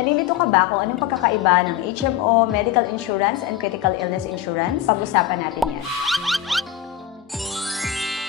Nalilito ka ba kung anong pagkakaiba ng HMO, medical insurance, and critical illness insurance? Pag-usapan natin yan.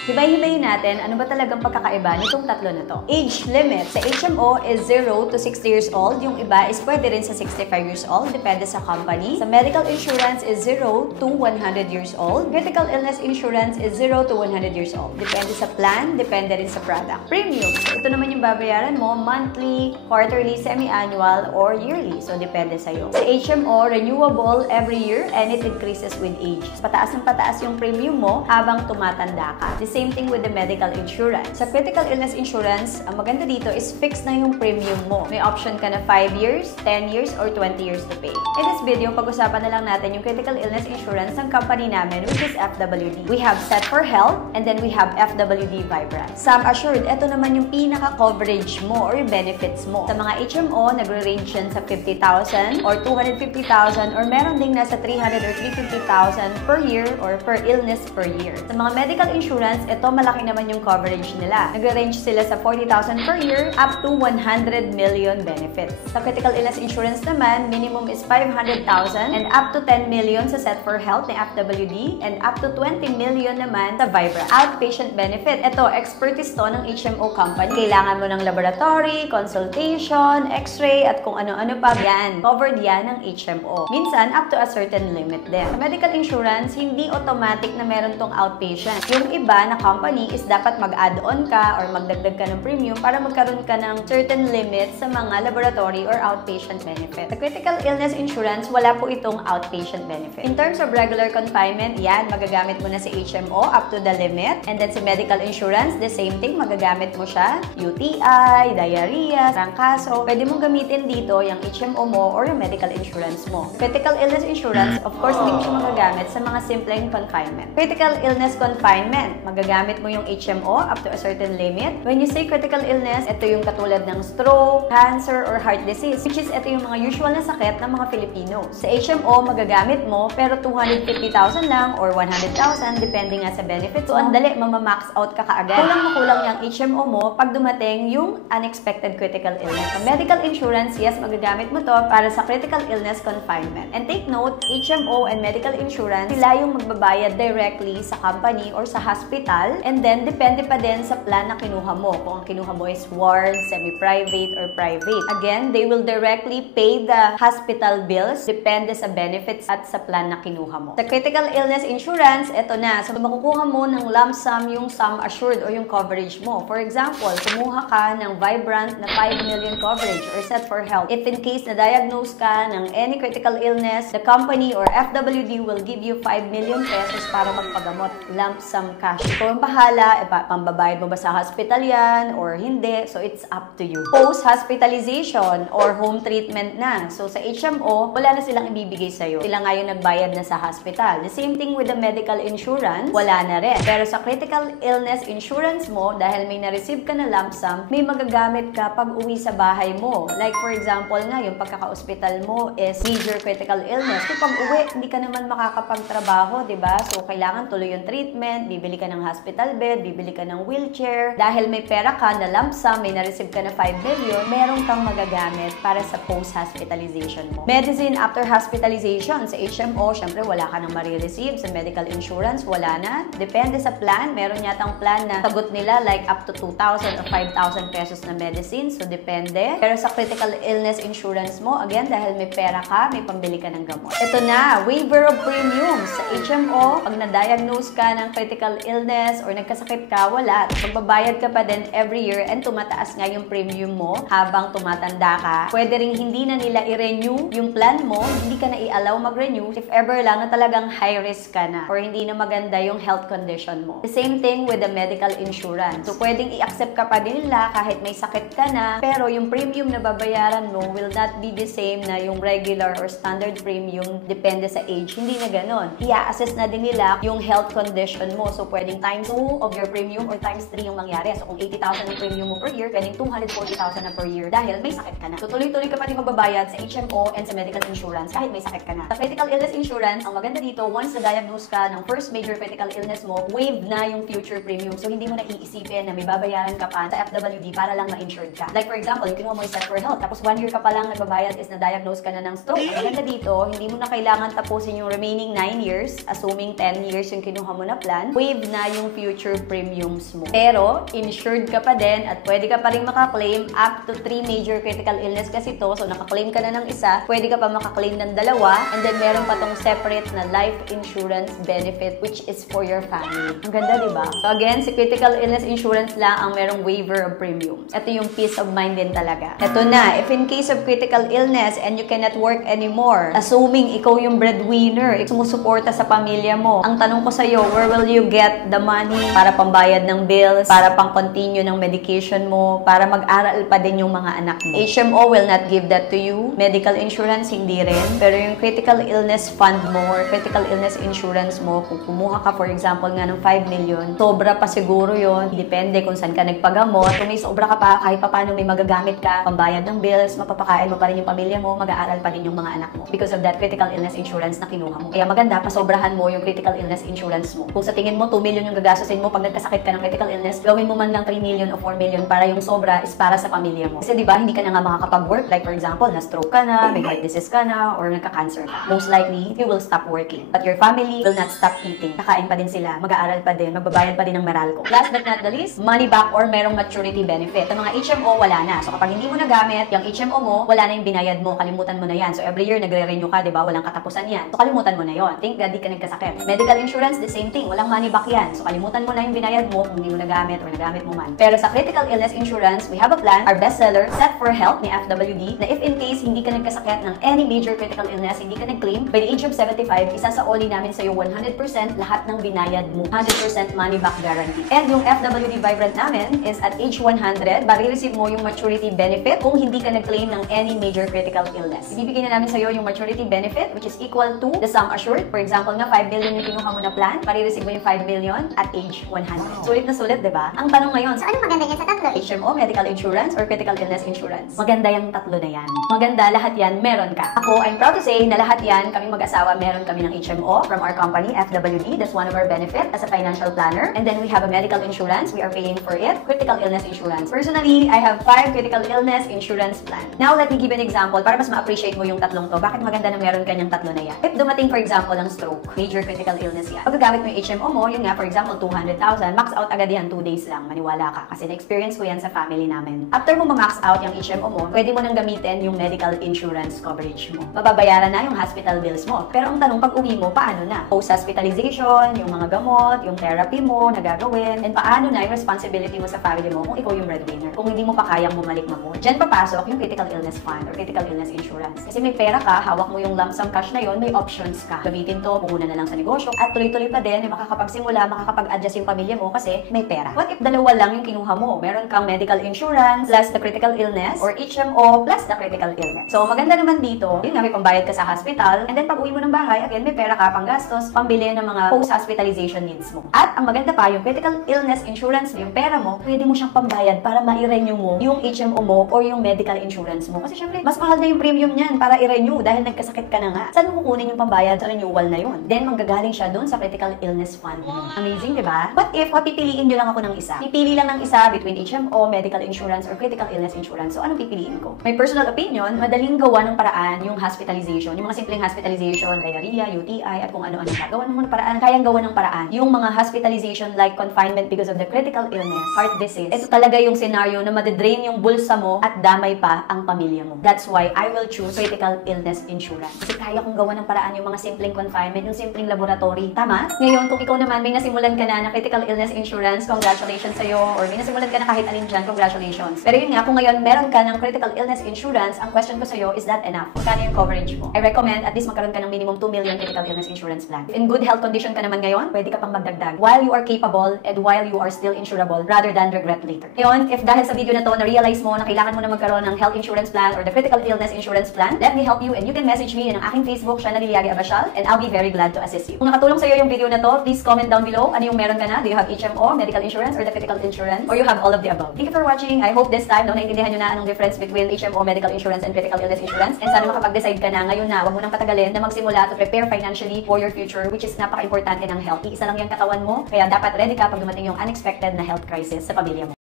Hibay-hibayin natin ano ba talagang pagkakaiba nitong tatlo na to. Age limit sa HMO is 0 to 60 years old. Yung iba is pwede rin sa 65 years old. Depende sa company. Sa medical insurance is 0 to 100 years old. Critical illness insurance is 0 to 100 years old. Depende sa plan, depende rin sa product. Premium. So, ito naman yung babayaran mo monthly, quarterly, semi-annual, or yearly. So, depende sa'yo. Sa HMO, renewable every year and it increases with age. Pataas ng pataas yung premium mo habang tumatanda ka. Same thing with the medical insurance. Sa critical illness insurance, ang maganda dito is fixed na yung premium mo. May option ka na 5 years, 10 years, or 20 years to pay. In this video, pag-usapan na lang natin yung critical illness insurance ng company namin, which is FWD. We have Set for Health, and then we have FWD Vibrant. Sum Assured, ito naman yung pinaka-coverage mo or yung benefits mo. Sa mga HMO, nagre-range yan sa 50,000 or 250,000 or meron ding nasa 300 or 350,000 per year or per illness per year. Sa mga medical insurance, ito malaki naman yung coverage nila. Nagre-range sila sa 40,000 per year up to 100 million benefits. Sa critical illness insurance naman, minimum is 500,000 and up to 10 million sa Set for Health ni FWD and up to 20 million naman sa Vibrant. Outpatient benefit. Ito, expertise to ng HMO company. Kailangan mo ng laboratory, consultation, x-ray, at kung ano-ano pa yan. Covered yan ng HMO. Minsan, up to a certain limit din. Sa medical insurance, hindi automatic na meron tong outpatient. Yung iba na company is dapat mag-add-on ka or magdagdag ka ng premium para magkaroon ka ng certain limit sa mga laboratory or outpatient benefit. Sa critical illness insurance, wala po itong outpatient benefit. In terms of regular confinement, yan, magagamit mo na sa HMO up to the limit. And then sa medical insurance, the same thing, magagamit mo siya. UTI, diarrhea, trangkaso. Pwede mong gamitin dito yung HMO mo or yung medical insurance mo. Critical illness insurance, of course, hindi mo siya magagamit sa mga simpleng confinement. Critical illness confinement, magagamit mo yung HMO up to a certain limit. When you say critical illness, ito yung katulad ng stroke, cancer, or heart disease, which is ito yung mga usual na sakit ng mga Filipino. Sa HMO, magagamit mo, pero 250,000 lang or 100,000, depende nga sa benefits. So, ang dali, mamamax out ka kaagad. Kulang na kulang yung HMO mo pag dumating yung unexpected critical illness. Sa medical insurance, yes, magagamit mo to para sa critical illness confinement. And take note, HMO and medical insurance, sila yung magbabayad directly sa company or sa hospital. And then, depende pa din sa plan na kinuha mo. Kung ang kinuha mo is ward, semi-private, or private. Again, they will directly pay the hospital bills. Depende sa benefits at sa plan na kinuha mo. Sa critical illness insurance, ito na. So, makukuha mo ng lump sum yung sum assured or yung coverage mo. For example, kumuha ka ng Vibrant na 5 million coverage or Set for Health. If in case na-diagnose ka ng any critical illness, the company or FWD will give you 5 million pesos para magpagamot. Lump sum cash. Ikaw ang bahala, pambabayad mo ba sa hospital yan or hindi. So, it's up to you. Post-hospitalization or home treatment na. So, sa HMO, wala na silang ibibigay sa'yo. Sila nga yung nagbayad na sa hospital. The same thing with the medical insurance, wala na rin. Pero sa critical illness insurance mo, dahil may na-receive ka na lump sum, may magagamit ka pag uwi sa bahay mo. Like for example nga, yung pagkaka-hospital mo is major critical illness. So, pag uwi, hindi ka naman makakapagtrabaho, diba? So, kailangan tuloy yung treatment, bibili ka ng hospital bed, bibili ka ng wheelchair. Dahil may pera ka na lump sum, may na-receive ka na 5 million, meron kang magagamit para sa post-hospitalization mo. Medicine after hospitalization, sa HMO, syempre wala ka nang marireceive. Sa medical insurance, wala na. Depende sa plan. Meron yatang plan na sagot nila like up to 2,000 or 5,000 pesos na medicine. So, depende. Pero sa critical illness insurance mo, again, dahil may pera ka, may pambili ka ng gamot. Ito na, waiver of premiums. Sa HMO, pag na-diagnose ka ng critical illness or nagkasakit ka, wala. Magbabayad ka pa din every year and tumataas nga yung premium mo habang tumatanda ka. Pwede rin hindi na nila i-renew yung plan mo, hindi ka na i-allow mag-renew if ever lang na talagang high risk ka na or hindi na maganda yung health condition mo. The same thing with the medical insurance. So, pwedeng i-accept ka pa din nila kahit may sakit ka na, pero yung premium na babayaran mo will not be the same na yung regular or standard premium depende sa age. Hindi na ganon. I-assess na din nila yung health condition mo. So, pwedeng times 2 of your premium or times 3 yung mangyari. So kung 80,000 ang premium mo per year, pwedeng 240,000 na per year dahil may sakit ka na. So tuloy-tuloy ka pa rin magbabayad sa HMO and sa medical insurance kahit may sakit ka na. Sa critical illness insurance, ang maganda dito, once na-diagnose ka ng first major critical illness mo, waive na yung future premium. So hindi mo na iisipin na may babayaran ka pa sa FWD para lang ma-insured ka. Like for example, yung kinuha mo yung Set for Health, tapos 1 year ka pa lang nagbabayad is na-diagnose ka na ng stroke. Ang maganda dito, hindi mo na kailangan tapusin yung remaining 9 years, assuming 10 years yung kinuha mo na plan, waive na yung future premiums mo. Pero, insured ka pa din at pwede ka pa rin makaklaim up to 3 major critical illness kasi to. So, nakaklaim ka na ng isa, pwede ka pa makaklaim ng dalawa, and then meron pa tong separate na life insurance benefit which is for your family. Ang ganda, di ba? So, again, si critical illness insurance lang ang merong waiver of premiums. Ito yung peace of mind din talaga. Ito na, if in case of critical illness and you cannot work anymore, assuming ikaw yung breadwinner, sumusuporta sa pamilya mo, ang tanong ko sa'yo, where will you get the money para pambayad ng bills, para pang-continue ng medication mo, para mag-aral pa din yung mga anak mo? HMO will not give that to you. Medical insurance, hindi rin. Pero yung critical illness fund mo or critical illness insurance mo, kung kumuha ka for example nga ng 5 million, sobra pa siguro yon. Depende kung saan ka nagpagamot. Kung may sobra ka pa, kahit pa paano may magagamit ka, pambayad ng bills, mapapakain mo pa rin yung pamilya mo, mag-aaral pa din yung mga anak mo because of that critical illness insurance na kinuha mo. Kaya maganda, pasobrahan mo yung critical illness insurance mo. Kung sa tingin mo 2 million yung gagastusin mo pag nagkasakit ka ng critical illness, gawin mo man lang 3 million o 4 million para yung sobra is para sa pamilya mo. Kasi di ba hindi ka na nga makakapag-work. Like for example, na-stroke ka na, may heart disease ka na, or nagka-cancer ka. Most likely, you will stop working. But your family will not stop eating. Kakain pa din sila, mag-aaral pa din, magbabayad pa din ng Meralco. Last but not the least, money back or merong maturity benefit. Sa mga HMO, wala na. So kapag hindi mo nagamit, yung HMO mo, wala na yung binayad mo, kalimutan mo na yan. So every year, nagre-renew ka, di ba? Walang katapusan yan. So kalimutan mo na yon. Thank God, di ka nagkasakit. Medical insurance, the same thing. Walang money back yan. So kalimutan mo na yung binayad mo kung hindi mo nagamit or nagamit mo man. Pero sa critical illness insurance, we have a plan, our bestseller, Set for Health ni FWD, na if in case hindi ka nagkasakit ng any major critical illness, hindi ka nag-claim, by the age of 75, isasaoli namin sa'yo 100% lahat ng binayad mo. 100% money back guarantee. And yung FWD Vibrant namin is at age 100, marireceive mo yung maturity benefit kung hindi ka nag-claim ng any major critical illness. Ibibigay na namin sa'yo yung maturity benefit which is equal to the sum assured. For example nga, 5 million yung kinuha mo na plan, marireceive mo yung 5 million at age 100. Sulit na sulit, diba? Ang tanong ngayon, So, anong maganda yan sa tatlo? HMO, medical insurance, or critical illness insurance? Maganda yung tatlo na yan. Maganda, lahat yan, meron ka. Ako, I'm proud to say na lahat yan, kaming mag-asawa, meron kami ng HMO from our company, FWD. That's one of our benefit as a financial planner. And then we have a medical insurance. We are paying for it. Critical illness insurance. Personally, I have 5 critical illness insurance plan. Now, let me give an example para mas ma-appreciate mo yung tatlong to. Bakit maganda na meron kanyang tatlo na yan? If dumating, for example, ang stroke, major critical illness yan. Pag gagamit mo yung HMO mo, yun nga, for example, 200,000, max out agad yan, 2 days lang. Maniwala ka. Kasi na-experience ko yan sa family namin. After mo ma-max out yung HMO mo, pwede mo nang gamitin yung medical insurance coverage mo. Mababayaran na yung hospital bills mo. Pero ang tanong, pag uwi mo, paano na? Post-hospitalization, yung mga gamot, yung therapy mo na gagawin, and paano na yung responsibility mo sa family mo kung ikaw yung breadwinner. Kung hindi mo pa kayang bumalik mo. Diyan papasok yung critical illness fund or critical illness insurance. Kasi may pera ka, hawak mo yung lump sum cash na yon, may options ka. Gamitin to, puhunan na lang sa negosyo, at tuloy-tuloy pa din, makakapagsimula, makakapag-adjust yung pamilya mo kasi may pera. What if dalawa lang yung kinuha mo? Meron kang medical insurance plus the critical illness or HMO plus the critical illness. So maganda naman dito, yun nga, may pambayad ka sa hospital, and then pag uwi mo ng bahay, again, may pera ka, pang gastos, pambili ng mga post-hospitalization needs mo. At ang maganda pa, yung critical illness insurance, yung pera mo, pwede mo siyang pambayad para ma-renew mo yung HMO mo or yung medical insurance mo. Kasi syempre, mas mahal na yung premium niyan para i-renew dahil nagkasakit ka na nga. Saan mo kukunin yung pambayad sa renewal na yun? Then, manggagaling siya doon sa critical illness fund. Amazing, di ba? What if, pipiliin nyo lang ako ng isa? Pipili lang ng isa between HMO, medical insurance, or critical illness insurance. So, anong pipiliin ko? My personal opinion, madaling gawa ng paraan yung hospitalization. Yung mga simpleng hospitalization, diarrhea, UTI, at kung ano-ano pa. Gawa ng paraan, kayang gawa ng paraan. Yung mga hospitalization like confinement because of the critical illness, heart disease, ito talaga yung scenario na madidrain yung bulsa mo at damay pa ang pamilya mo. That's why I will choose critical illness insurance. Kasi kaya kong gawa ng paraan yung mga simpleng confinement, yung simpleng laboratory. Tama? Ngayon, kung ikaw naman may nasimulan ka na critical illness insurance, congratulations sa'yo. Or may nasimulan ka na kahit alin dyan, congratulations. Pero yun nga, kung ngayon meron ka ng critical illness insurance, ang question ko sa'yo is that enough? Magkano yung coverage mo? I recommend at least magkaroon ka ng minimum 2 million critical illness insurance plan. In good health condition ka naman ngayon, pwede ka pang magdagdag while you are capable and while you are still insurable rather than regret later. Ngayon, if dahil sa video na to, na-realize mo na kailangan mo na magkaroon ng health insurance plan or the critical illness insurance plan, let me help you and you can message me in ang aking Facebook, Shana Liliaga Abascal, and I'll be very glad to assist you. Kung nakatulong sa'yo yung video na to, please comment down below ano yung meron ka na. Do you have HMO, medical insurance, or the critical insurance? Or you have all of the above? Thank you for watching. I hope this time, naintindihan nyo na anong difference between HMO, medical insurance, and critical illness insurance. And sana makapag-decide ka na ngayon na, wag mo nang patagalin na magsimula to prepare financially for your future, which is napaka-importante ng health. Iisa lang yung katawan mo, kaya dapat ready ka pag dumating yung unexpected na health crisis sa pamilya mo.